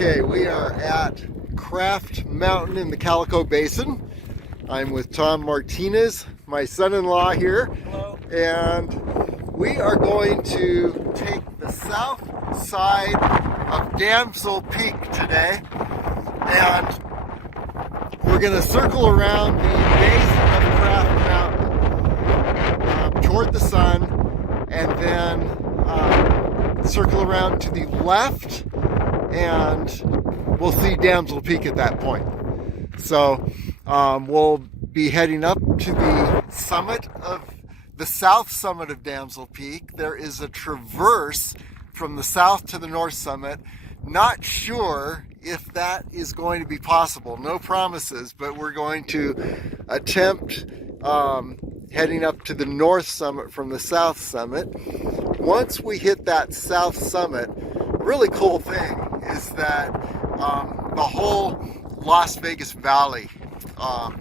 Okay, we are at Craft Mountain in the Calico Basin. I'm with Tom Martinez, my son-in-law here. Hello. And we are going to take the south side of Damsel Peak today. And we're going to circle around the base of Craft Mountain toward the sun, and then circle around to the left, and we'll see Damsel Peak at that point. So we'll be heading up to the summit of the south summit of Damsel Peak. There is a traverse from the south to the north summit. Not sure if that is going to be possible. No promises, but we're going to attempt heading up to the north summit from the south summit. Once we hit that south summit, a really cool thing is that the whole Las Vegas Valley,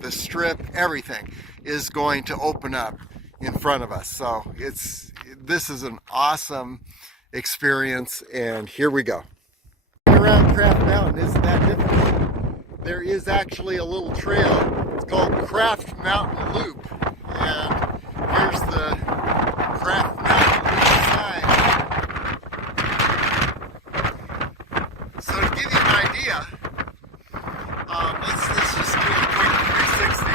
the strip, everything is going to open up in front of us. So this is an awesome experience, and here we go. Around Craft Mountain isn't that difficult. There is actually a little trail. It's called Craft Mountain Loop, and here's the Craft Mountain Loop sign. So to give you an idea, let's just do a quick 360.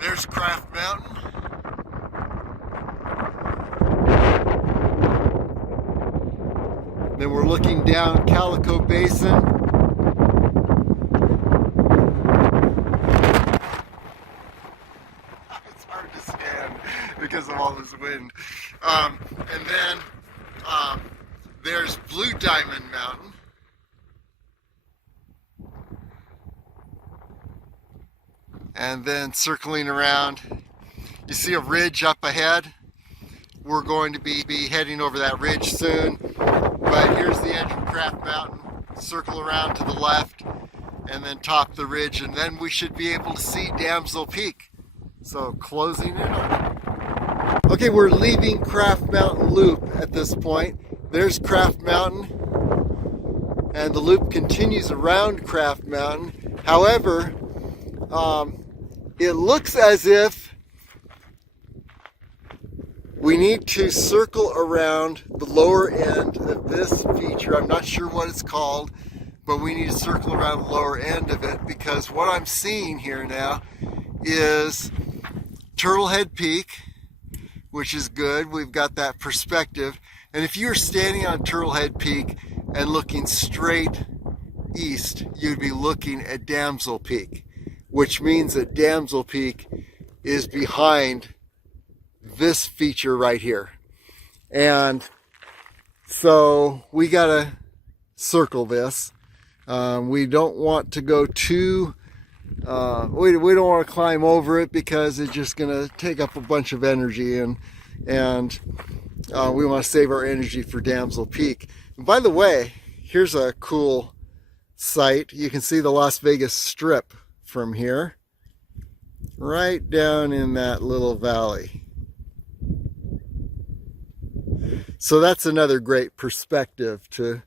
There's Craft Mountain. Then we're looking down Calico Basin. It's hard to stand because of all this wind. And then there's Blue Diamond Mountain. And then circling around, you see a ridge up ahead. We're going to be heading over that ridge soon. But here's the edge of Craft Mountain. Circle around to the left and then top the ridge, and then we should be able to see Damsel Peak. So closing in on it. Okay, we're leaving Craft Mountain Loop at this point. There's Craft Mountain, and the loop continues around Craft Mountain. However, it looks as if we need to circle around the lower end of this feature. I'm not sure what it's called, but we need to circle around the lower end of it, because what I'm seeing here now is Turtlehead Peak, which is good. We've got that perspective. And if you were standing on Turtlehead Peak and looking straight east, you'd be looking at Damsel Peak, which means that Damsel Peak is behind this feature right here. And so we gotta circle this. We don't want to go too we don't want to climb over it, because it's just gonna take up a bunch of energy, and we want to save our energy for Damsel Peak. And by the way, here's a cool sight. You can see the Las Vegas Strip from here, right down in that little valley. So that's another great perspective to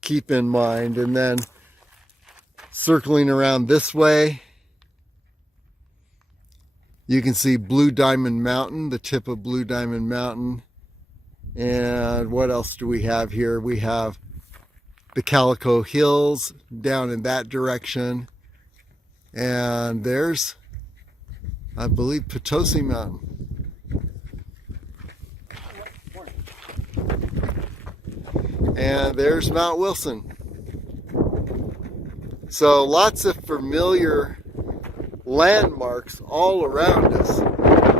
keep in mind. And then circling around this way, you can see Blue Diamond Mountain, the tip of Blue Diamond Mountain. And what else do we have here? We have the Calico Hills down in that direction. And there's, I believe, Potosi Mountain. And there's Mount Wilson. So lots of familiar landmarks all around us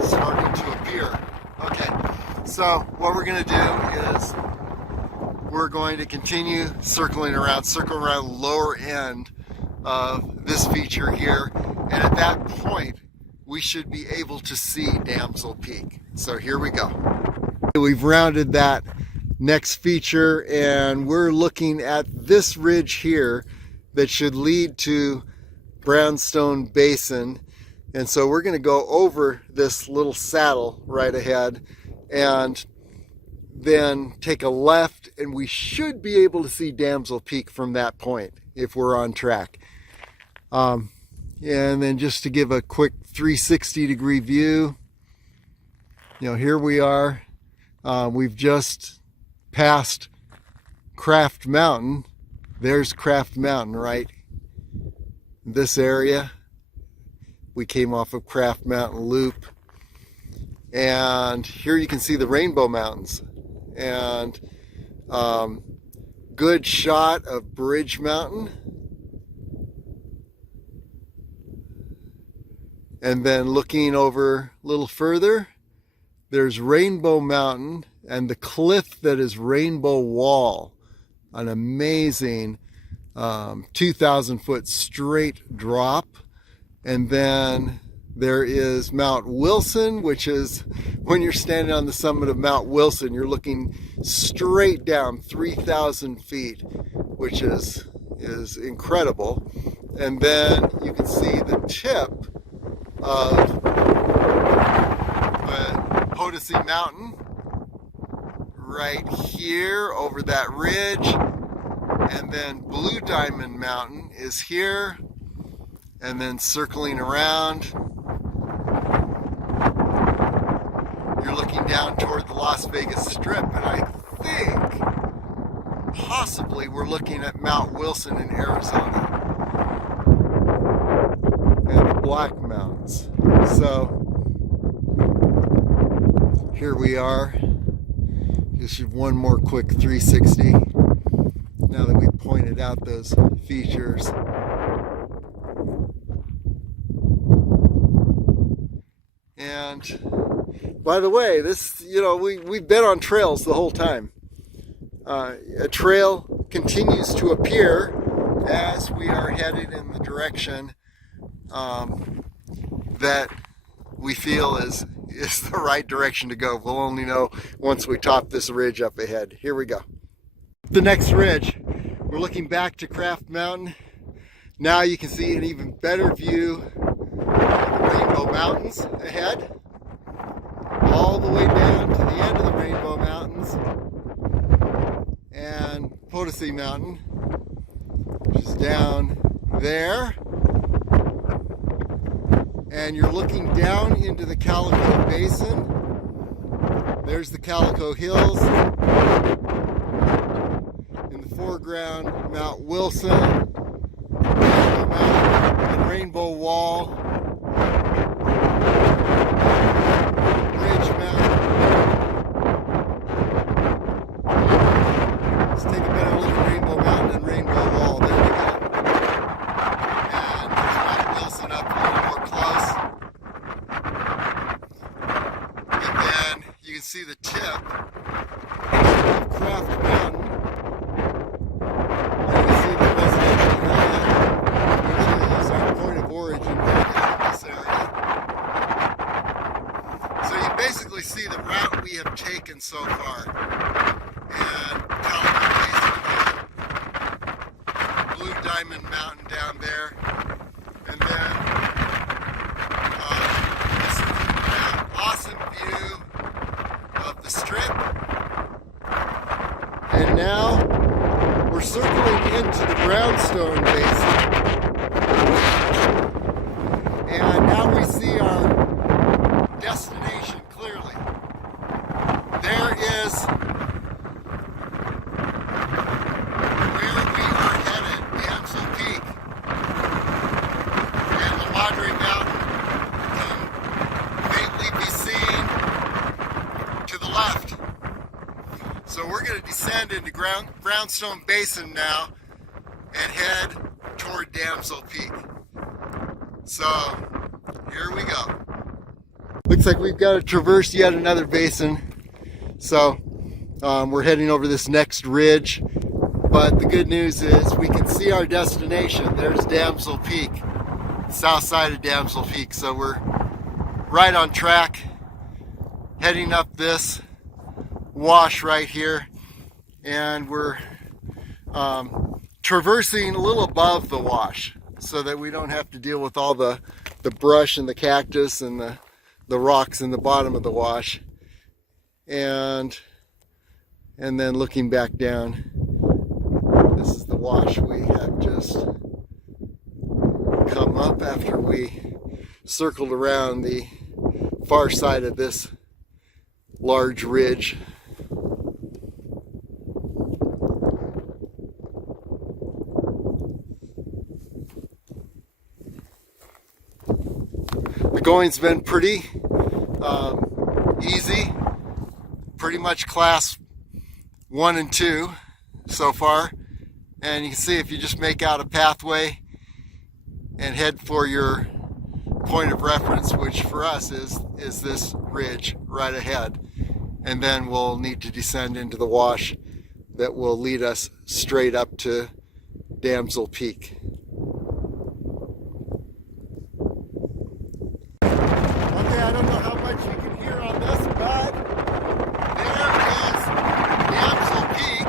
starting to appear. Okay, so what we're going to do is we're going to continue circling around the lower end of this feature here. And at that point, we should be able to see Damsel Peak. So here we go. We've rounded that next feature, and we're looking at this ridge here that should lead to Brownstone Basin. And so we're going to go over this little saddle right ahead, and then take a left, and we should be able to see Damsel Peak from that point if we're on track. And then just to give a quick 360-degree view, here we are. We've just passed Craft Mountain. There's Craft Mountain right in this area. We came off of Craft Mountain Loop. And here you can see the Rainbow Mountains. And good shot of Bridge Mountain. And then looking over a little further, there's Rainbow Mountain and the cliff that is Rainbow Wall. An amazing 2,000 foot straight drop. And then there is Mount Wilson, which is when you're standing on the summit of Mount Wilson, you're looking straight down 3,000 feet, which is incredible. And then you can see the tip of Potosi Mountain right here over that ridge. And then Blue Diamond Mountain is here. And then circling around, you're looking down toward the Las Vegas Strip, and I think possibly we're looking at Mount Wilson in Arizona and the Black Mountains. So here we are. Just one more quick 360 now that we pointed out those features. And by the way, this, we've been on trails the whole time. A trail continues to appear as we are headed in the direction that we feel is the right direction to go. We'll only know once we top this ridge up ahead. Here we go. The next ridge, we're looking back to Craft Mountain. Now you can see an even better view of the Rainbow Mountains ahead, all the way down to the end of the Rainbow Mountains, and Potosi Mountain, which is down there. And you're looking down into the Calico Basin. There's the Calico Hills. In the foreground, Mount Wilson, Rainbow Mountain, and Rainbow Wall, Bridge Mountain. Let's take a better look at Rainbow Mountain and Rainbow Wall. There we go. And there's Mount Wilson up a little more close. And then you can see the tip of Craft Mountain. You can see the residential area, which is our point of origin right in this area. So you basically see the route we have taken so far. And Calico Basin, Blue Diamond Mountain down there, and then this awesome view of the Strip. And now we're circling into the Brownstone Basin, and now we see our destination clearly. There is where we are headed, Damsel Peak, and the Madre Mountain can faintly be seen to the left. So we're going to descend into Brownstone Basin now and head toward Damsel Peak. So here we go. Looks like we've got to traverse yet another basin. So we're heading over this next ridge. But the good news is we can see our destination. There's Damsel Peak, south side of Damsel Peak. So we're right on track, heading up this wash right here, and we're traversing a little above the wash so that we don't have to deal with all the brush and the cactus and the rocks in the bottom of the wash. And And then looking back down, this is the wash we have just come up after we circled around the far side of this large ridge. The going's been pretty easy, pretty much class 1 and 2 so far, and you can see if you just make out a pathway and head for your point of reference, which for us is this ridge right ahead, and then we'll need to descend into the wash that will lead us straight up to Damsel Peak. Okay, I don't know how much you can hear on this, but there is Damsel Peak.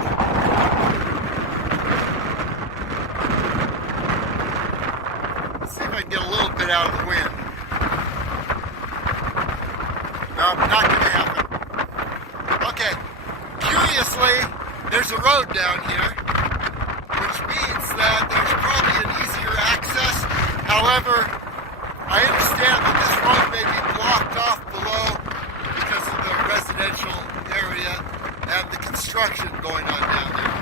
Let's see if I can get a little bit out of the wind. No, not going to happen. Okay, curiously, there's a road down here, which means that there's probably an easier access. However, I understand that this road may be blocked off below because of the residential area and the construction going on down there.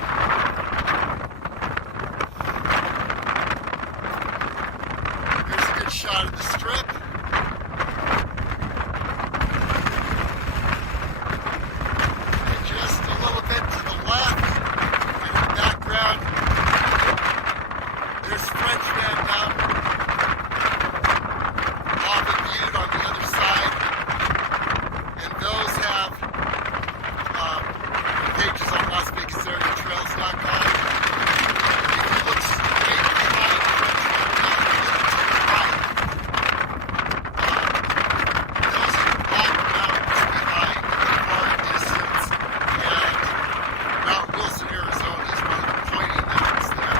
Here's a good shot of the strip. And just a little bit to the left, and in the background, there's Frenchman Mountain. On the other side, and those have pages on LasVegasAreaTrails.com. If you look straight behind Frenchman Mountain to the right, those are the Black Mountains behind in the far distance, and Mount Wilson, Arizona is one of the pointing mountains there.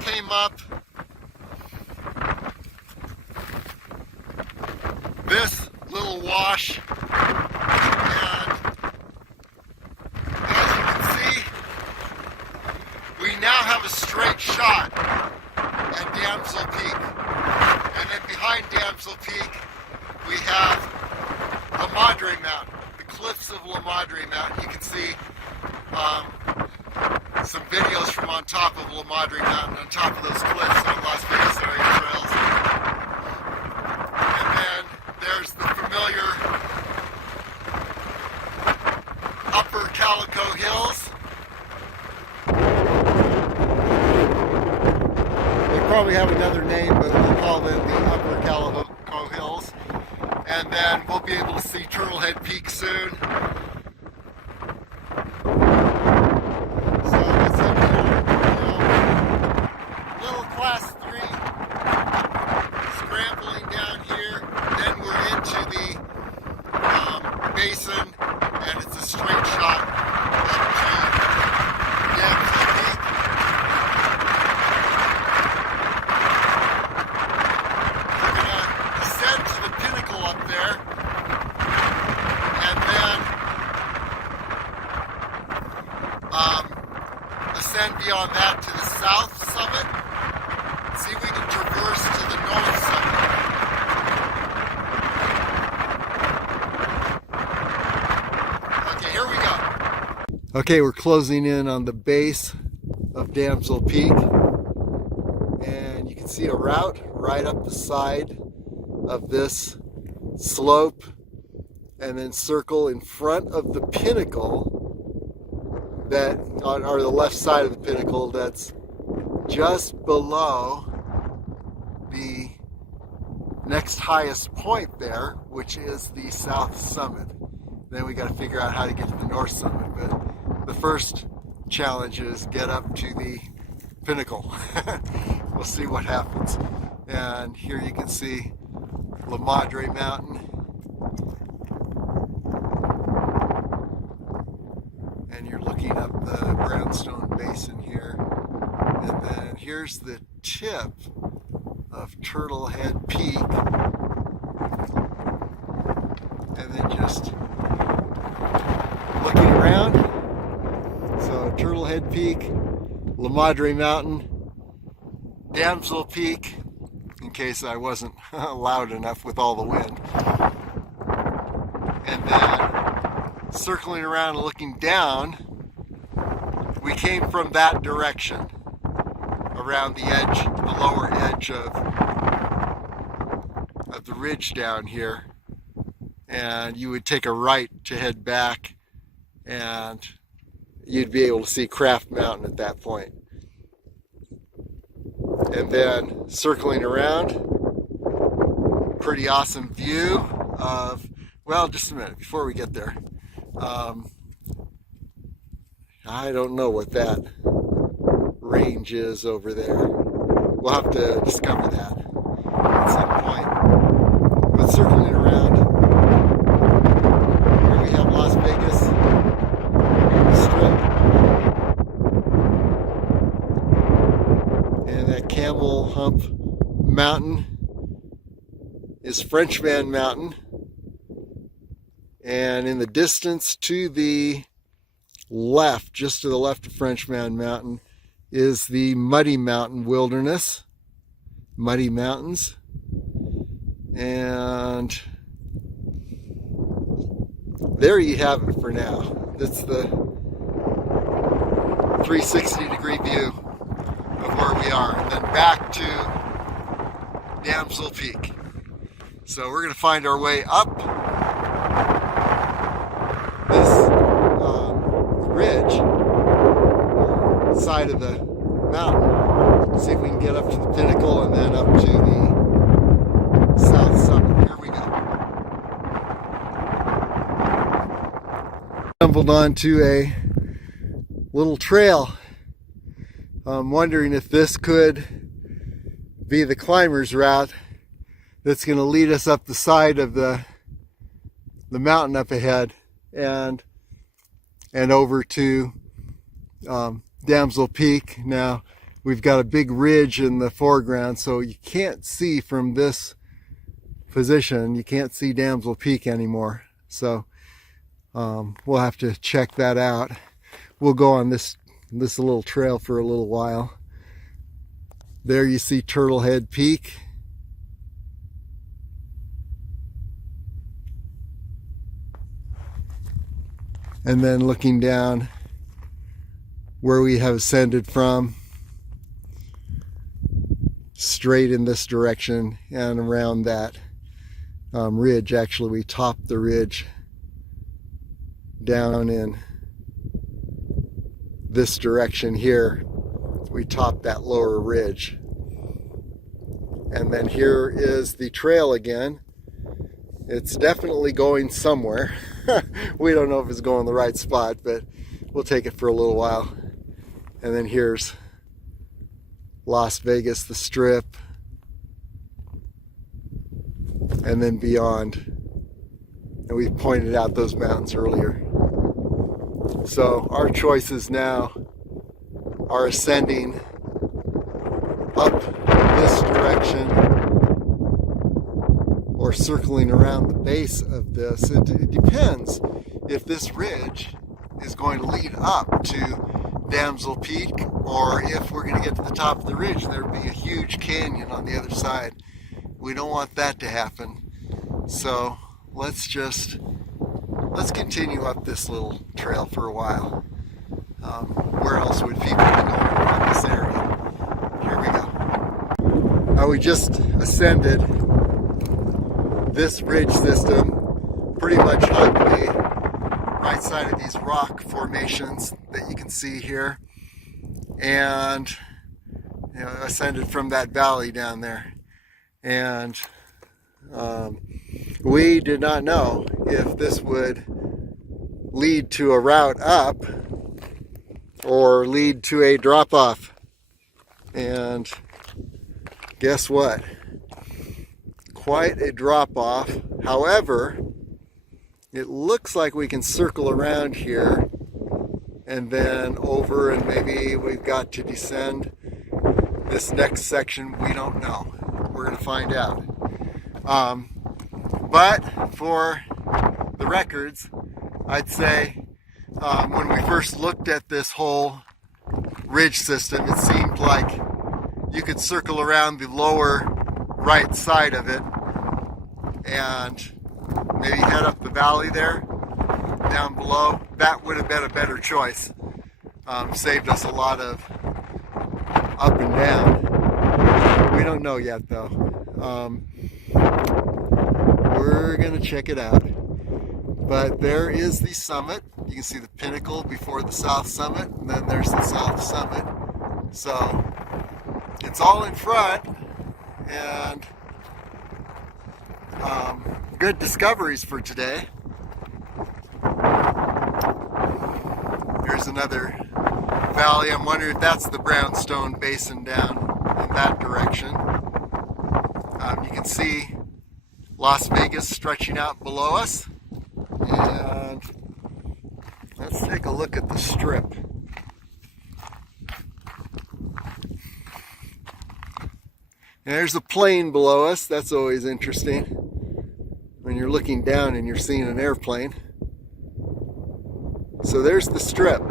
Came up this little wash, and as you can see, we now have a straight shot at Damsel Peak, and then behind Damsel Peak we have La Madre Mountain, the cliffs of La Madre Mountain. You can see some videos from on top of La Madre Mountain, on top of those cliffs on Las Vegas Area Trails. And then there's the familiar Upper Calico Hills. They probably have another name, but we'll call them the Upper Calico Hills. And then we'll be able to see Turtlehead Peak soon. Basin, and it's a straight shot up to Damsel Peak. We're going to descend to the pinnacle up there, and then ascend beyond that to the South Summit. See if we can traverse to the North Summit. Here we go. Okay, we're closing in on the base of Damsel Peak, and you can see a route right up the side of this slope, and then circle in front of the pinnacle that or the left side of the pinnacle that's just below the next highest point there, which is the South Summit. Then we got to figure out how to get to the North Summit, but the first challenge is get up to the pinnacle. We'll see what happens. And here you can see La Madre Mountain, and you're looking up the Brownstone Basin here, and then here's the tip of Turtle Head Peak, and then just looking around. So Turtle Head Peak, La Madre Mountain, Damsel Peak, in case I wasn't loud enough with all the wind, and then circling around and looking down. We came from that direction, around the edge, the lower edge of the ridge down here, and you would take a right to head back, and you'd be able to see Craft Mountain at that point. And then circling around, pretty awesome view of, well, just a minute before we get there. I don't know what that range is over there. We'll have to discover that at some point. But circling around, here we have Las Vegas Strip. And that Camel Hump Mountain is Frenchman Mountain. And in the distance to the left, just to the left of Frenchman Mountain, is the Muddy Mountain Wilderness, Muddy Mountains. And there you have it for now. That's the 360-degree view of where we are. And then back to Damsel Peak. So we're going to find our way up this ridge, or side of the mountain. See if we can get up to the pinnacle and then up to the South Summit. Here we go. Stumbled onto a little trail. I'm wondering if this could be the climber's route that's going to lead us up the side of the mountain up ahead and over to Damsel Peak. Now we've got a big ridge in the foreground, so you can't see from this position, you can't see Damsel Peak anymore. So we'll have to check that out. We'll go on this little trail for a little while. There you see Turtle Head Peak. And then looking down where we have ascended from, straight in this direction and around that ridge. Actually, we topped the ridge down in this direction here. We topped that lower ridge. And then here is the trail again. It's definitely going somewhere. We don't know if it's going the right spot, but we'll take it for a little while. And then here's Las Vegas, the Strip, and then beyond. And we pointed out those mountains earlier. So our choices now are ascending up this direction or circling around the base of this. It depends if this ridge is going to lead up to Damsel Peak, or if we're going to get to the top of the ridge, there'd be a huge canyon on the other side. We don't want that to happen. So let's continue up this little trail for a while. Where else would people be going around this area? Here we go. We just ascended this ridge system, pretty much on the right side of these rock formations that you can see here, and ascended from that valley down there. And we did not know if this would lead to a route up or lead to a drop-off. And guess what? Quite a drop-off. However, it looks like we can circle around here and then over, and maybe we've got to descend this next section. We don't know. We're we're going to find out. But for the records, I'd say when we first looked at this whole ridge system, it seemed like you could circle around the lower right side of it and maybe head up the valley there, down below. That would have been a better choice. Saved us a lot of up and down. We don't know yet though. We're gonna check it out. But there is the summit. You can see the pinnacle before the South Summit, and then there's the South Summit. So it's all in front, and good discoveries for today. There's another valley. I'm wondering if that's the Brownstone Basin down in that direction. You can see Las Vegas stretching out below us. And let's take a look at the strip. There's a plane below us. That's always interesting when you're looking down and you're seeing an airplane. So there's the strip.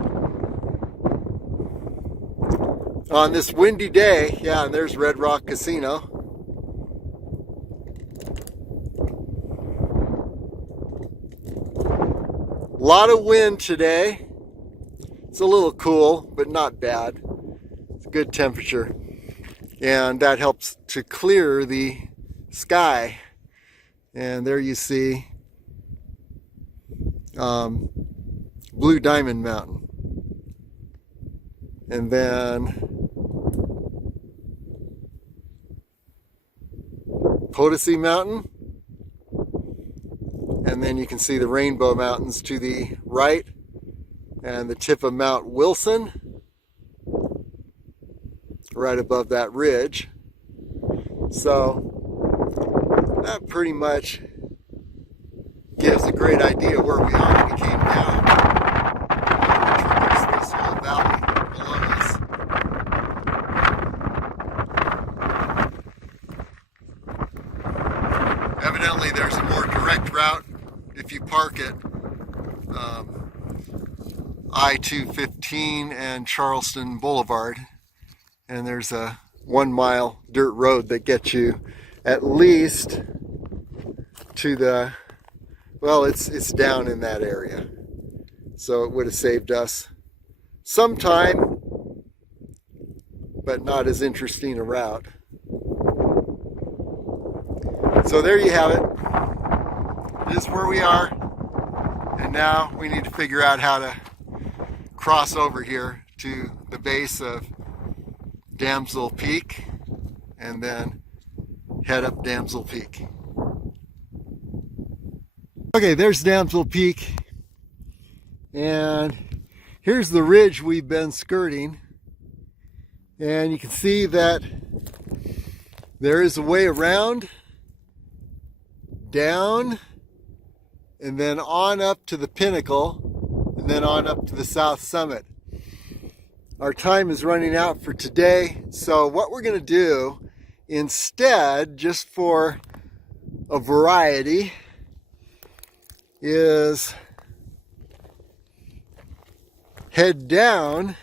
On this windy day, yeah, and there's Red Rock Casino. A lot of wind today. It's a little cool, but not bad. It's a good temperature. And that helps to clear the sky. And there you see Blue Diamond Mountain. And then Potosi Mountain. And then you can see the Rainbow Mountains to the right and the tip of Mount Wilson right above that ridge. So that pretty much gives a great idea where we are when we came down. There's this whole valley below us. Evidently there's a more direct route if you park at I-215 and Charleston Boulevard, and there's a 1 mile dirt road that gets you at least to the, well, it's down in that area. So it would have saved us some time, but not as interesting a route. So there you have it. This is where we are, and now we need to figure out how to cross over here to the base of Damsel Peak and then head up Damsel Peak. Okay, there's Damsel Peak, and here's the ridge we've been skirting, and you can see that there is a way around, down, and then on up to the pinnacle, and then on up to the South Summit. Our time is running out for today, so what we're going to do instead, just for a variety, is head down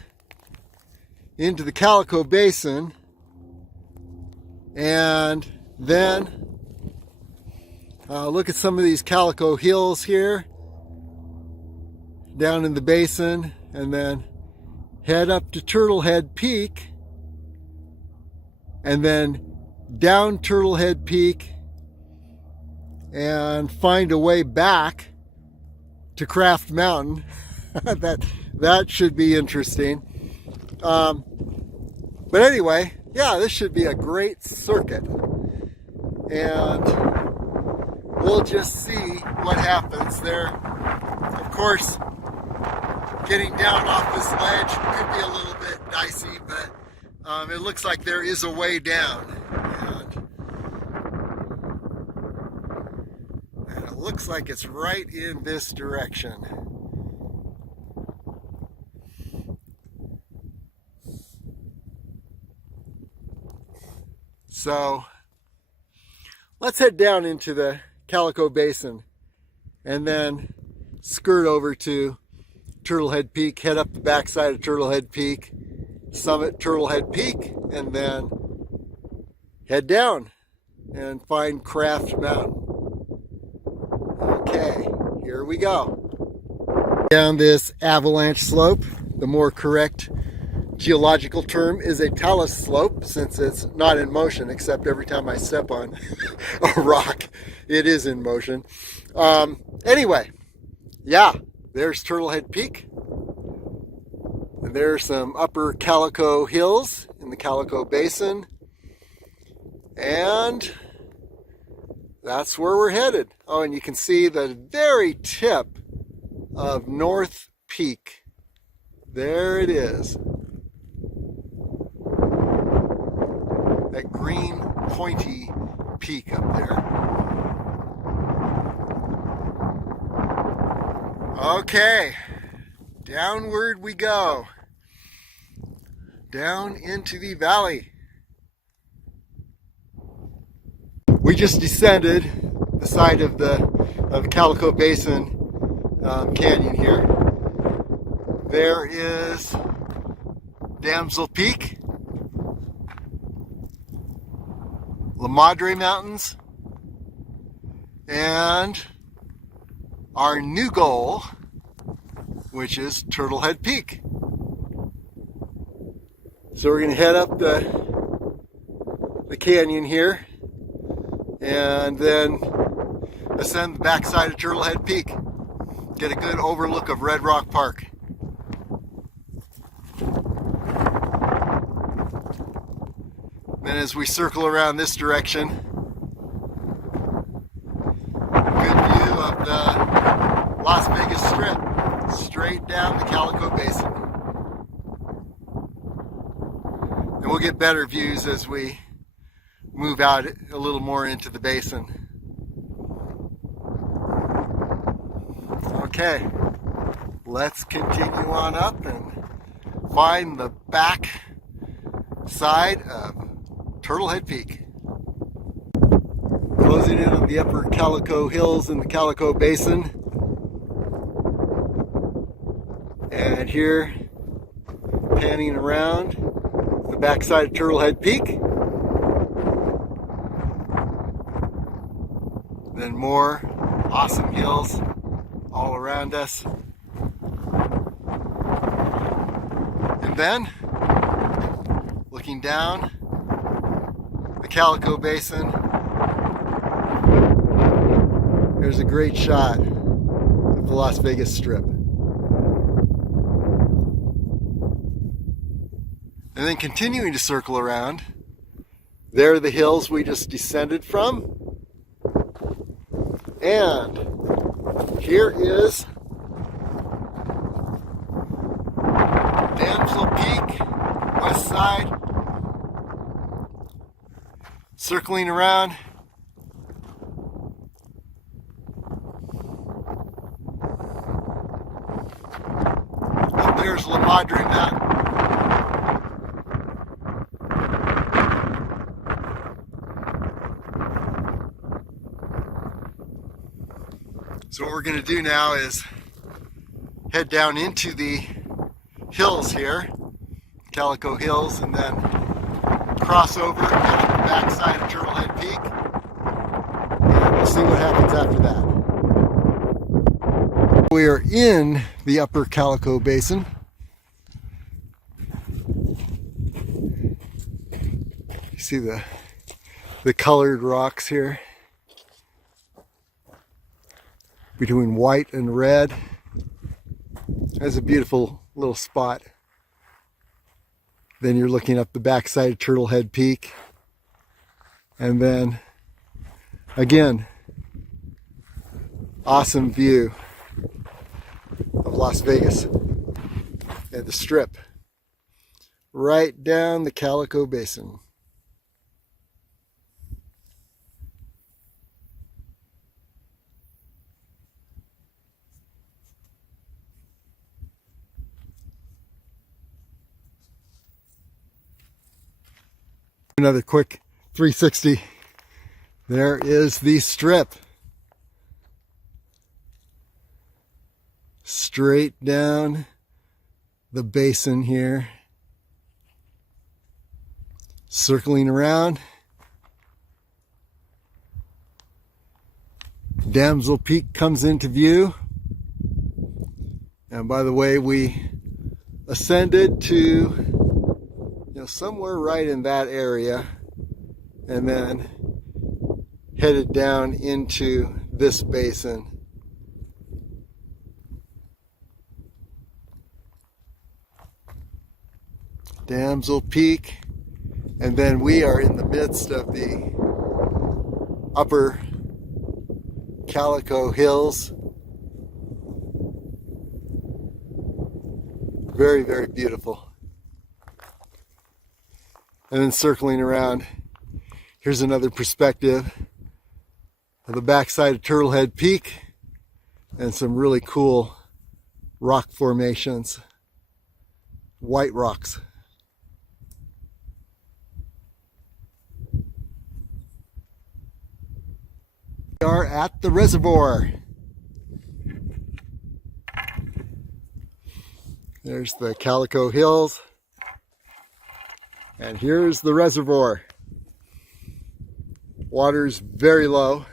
into the Calico Basin, and then look at some of these Calico hills here down in the basin, and then head up to Turtlehead Peak, and then down Turtlehead Peak, and find a way back to Craft Mountain. that should be interesting. But anyway, yeah, this should be a great circuit, and we'll just see what happens there. Of course, getting down off this ledge could be a little bit dicey, but it looks like there is a way down, and it looks like it's right in this direction. So let's head down into the Calico Basin and then skirt over to Turtlehead Peak, head up the backside of Turtlehead Peak, summit Turtlehead Peak, and then head down and find Craft Mountain. Okay, here we go. Down this avalanche slope. The more correct geological term is a talus slope, since it's not in motion, except every time I step on a rock, it is in motion. Anyway, yeah, there's Turtlehead Peak. And there's some upper Calico hills in the Calico Basin. And that's where we're headed. Oh, and you can see the very tip of North Peak. There it is. That green pointy peak up there. Okay, downward we go. Down into the valley. We just descended the side of the Calico Basin canyon here. There is Damsel Peak, La Madre Mountains, and our new goal, which is Turtlehead Peak. So we're going to head up the canyon here and then ascend the backside of Turtlehead Peak. Get a good overlook of Red Rock Park. Then as we circle around this direction, good view of the Las Vegas Strip, straight down the Calico Basin. And we'll get better views as we move out a little more into the basin. Okay, let's continue on up and find the back side of Turtlehead Peak. Closing in on the upper Calico hills in the Calico Basin. And here, panning around the backside of Turtlehead Peak. Then more awesome hills all around us. And then, looking down the Calico Basin, there's a great shot of the Las Vegas Strip. And then continuing to circle around, there are the hills we just descended from. And here is Damsel Peak, west side. Circling around. And there's La Madre Mountain. So what we're going to do now is head down into the hills here, Calico Hills, and then cross over to the backside of Turtlehead Peak. And we'll see what happens after that. We are in the upper Calico Basin. You see the colored rocks here, between white and red. That's a beautiful little spot. Then you're looking up the backside of Turtlehead Peak. And then, again, awesome view of Las Vegas and the Strip. Right down the Calico Basin. Another quick 360 There is the strip. Straight down the basin here. Circling around. Damsel Peak comes into view. And by the way, we ascended to somewhere right in that area and then headed down into this basin. Damsel Peak, and then we are in the midst of the upper Calico Hills. Very, very beautiful. And then circling around, here's another perspective of the backside of Turtlehead Peak and some really cool rock formations, white rocks. We are at the reservoir. There's the Calico Hills. And here's the reservoir. Water's very low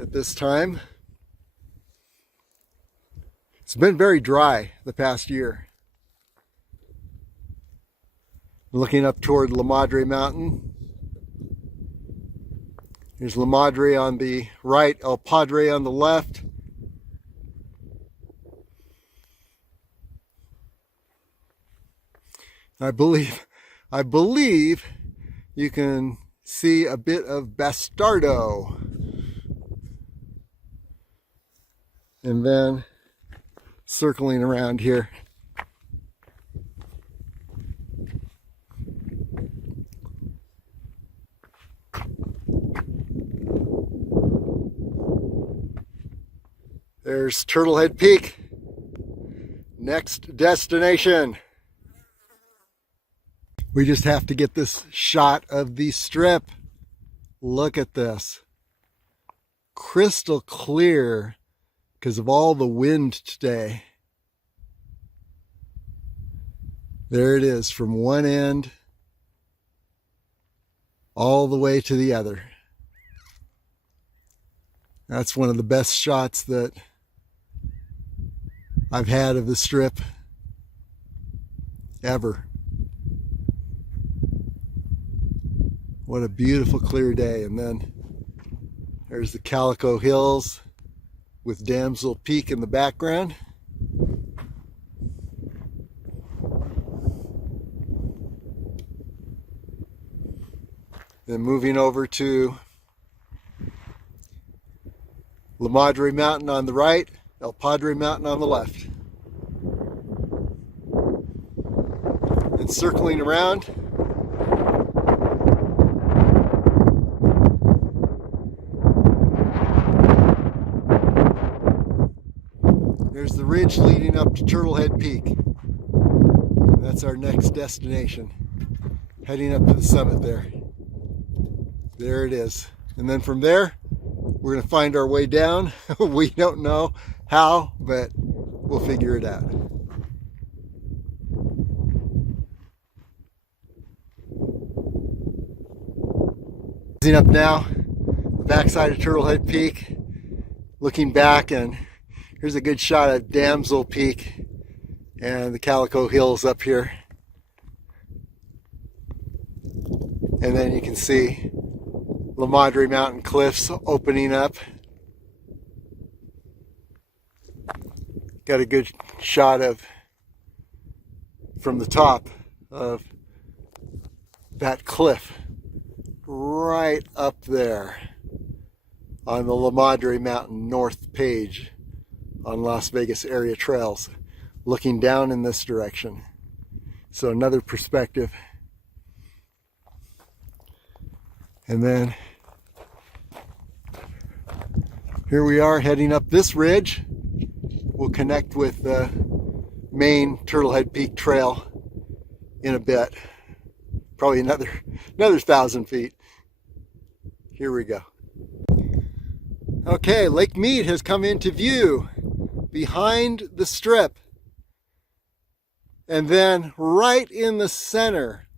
at this time. It's been very dry the past year. Looking up toward La Madre Mountain. Here's La Madre on the right, El Padre on the left. I believe you can see a bit of Bastardo. And then circling around here. There's Turtlehead Peak. Next destination. We just have to get this shot of the strip. Look at this. Crystal clear because of all the wind today. There it is from one end all the way to the other. That's one of the best shots that I've had of the strip ever. What a beautiful clear day. And then there's the Calico Hills with Damsel Peak in the background. Then moving over to La Madre Mountain on the right, El Padre Mountain on the left. And circling around, there's the ridge leading up to Turtlehead Peak. And that's our next destination. Heading up to the summit there. There it is. And then from there, we're going to find our way down. We don't know how, but we'll figure it out. Up now, the backside of Turtlehead Peak, looking back, and here's a good shot of Damsel Peak and the Calico Hills up here. And then you can see La Madre Mountain cliffs opening up. Got a good shot of from the top of that cliff right up there on the La Madre Mountain north page on Las Vegas area trails, looking down in this direction. So another perspective. And then here we are heading up this ridge. We'll connect with the main Turtlehead Peak trail in a bit. Probably another 1,000 feet. Here Here we go. Okay, Lake Mead has come into view behind the strip. And then right in the center,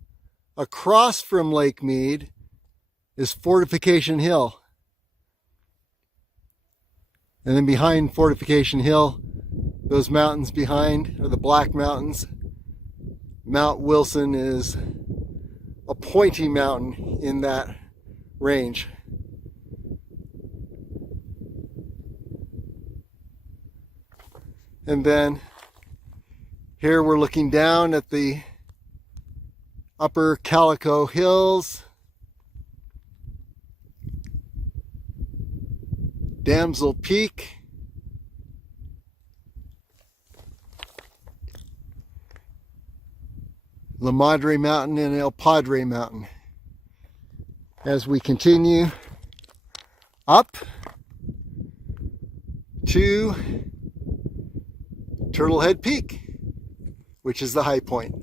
across from Lake Mead, is Fortification Hill. And then behind Fortification Hill, those mountains behind are the Black Mountains. Mount Wilson is a pointy mountain in that range. And then here we're looking down at the upper Calico Hills, Damsel Peak, La Madre Mountain, and El Padre Mountain. As we continue up to Turtlehead Peak, which is the high point.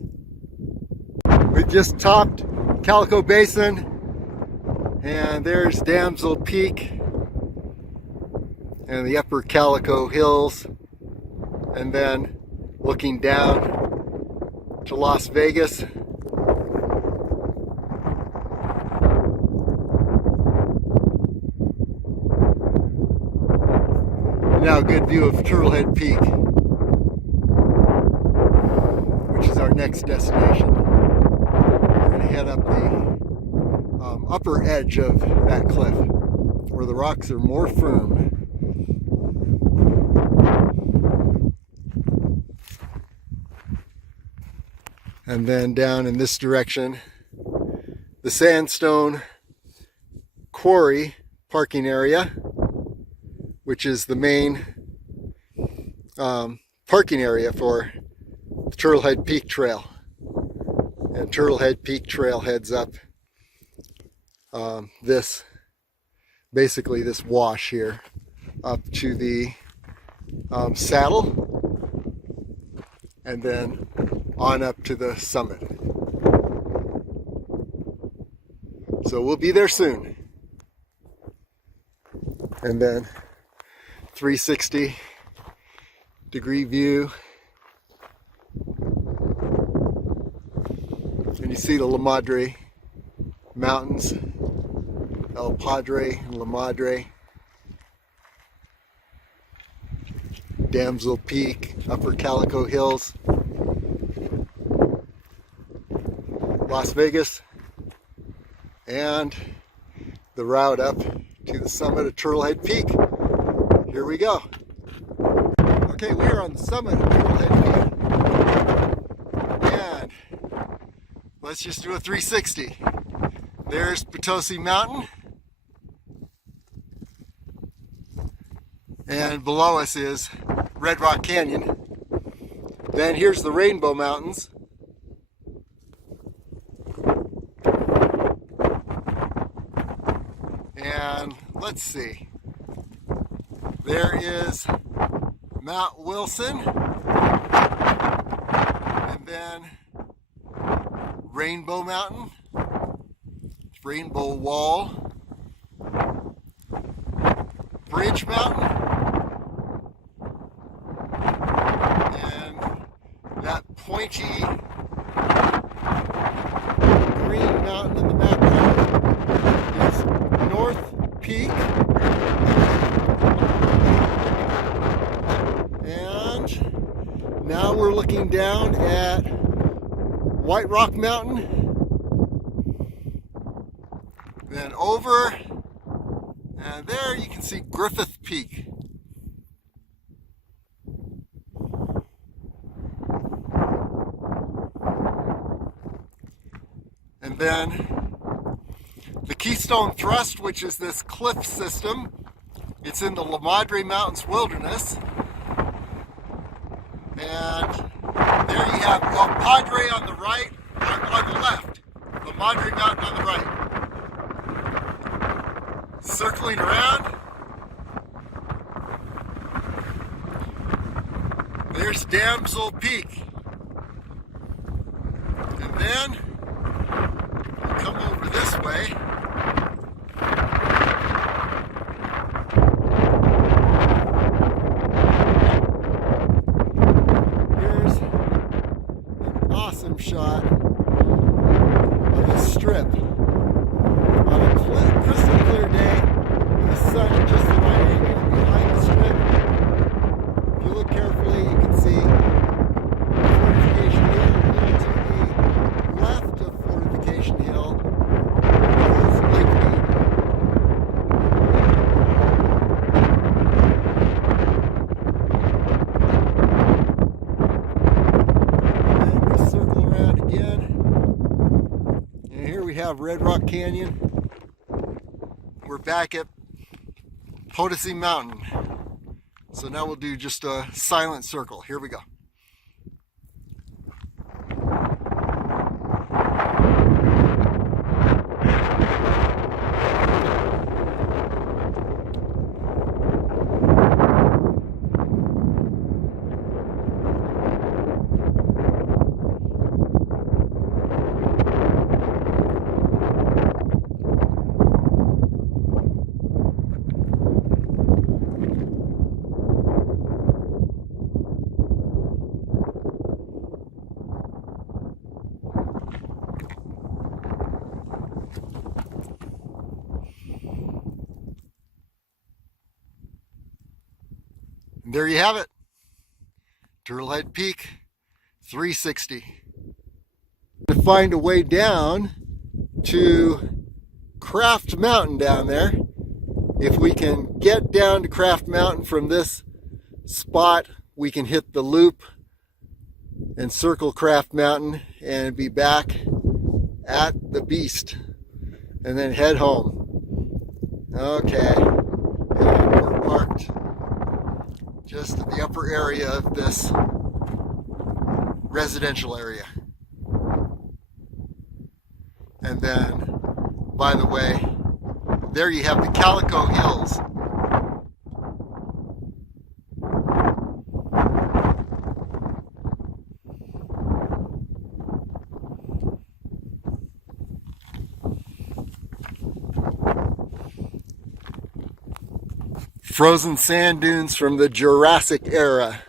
We've just topped Calico Basin, and there's Damsel Peak and the upper Calico Hills, and then looking down to Las Vegas. Now a good view of Turtlehead Peak, which is our next destination. We're going to head up the upper edge of that cliff, where the rocks are more firm. And then down in this direction, the sandstone quarry parking area, which is the main parking area for the Turtlehead Peak Trail. And Turtlehead Peak Trail heads up basically this wash here, up to the saddle, and then on up to the summit. So we'll be there soon. And then 360-degree view. And you see the La Madre Mountains, El Padre and La Madre, Damsel Peak, Upper Calico Hills, Las Vegas, and the route up to the summit of Turtlehead Peak. Here we go. Okay, we are on the summit of Turtlehead Peak, and let's just do a 360. There's Potosi Mountain, and below us is Red Rock Canyon. Then here's the Rainbow Mountains. And let's see, there is Mount Wilson, and then Rainbow Mountain, Rainbow Wall, Bridge Mountain, and that pointy green mountain in the background is North Peak. And now we're looking down at White Rock Mountain. Then over, and there you can see Griffith Peak. And then the Keystone Thrust, which is this cliff system. It's in the La Madre Mountains wilderness. And there you have El Padre on the right, on the left. La Madre Mountain on the right. Circling around, there's Damsel Peak. And then come over this way, have Red Rock Canyon. We're back at Potosi Mountain. So now we'll do just a silent circle. Here we go. There you have it. Turtlehead Peak 360. To find a way down to Craft Mountain down there. If we can get down to Craft Mountain from this spot, we can hit the loop and circle Craft Mountain and be back at the Beast and then head home. Okay, and we're parked just in the upper area of this residential area. And then, by the way, there you have the Calico Hills. Frozen sand dunes from the Jurassic era.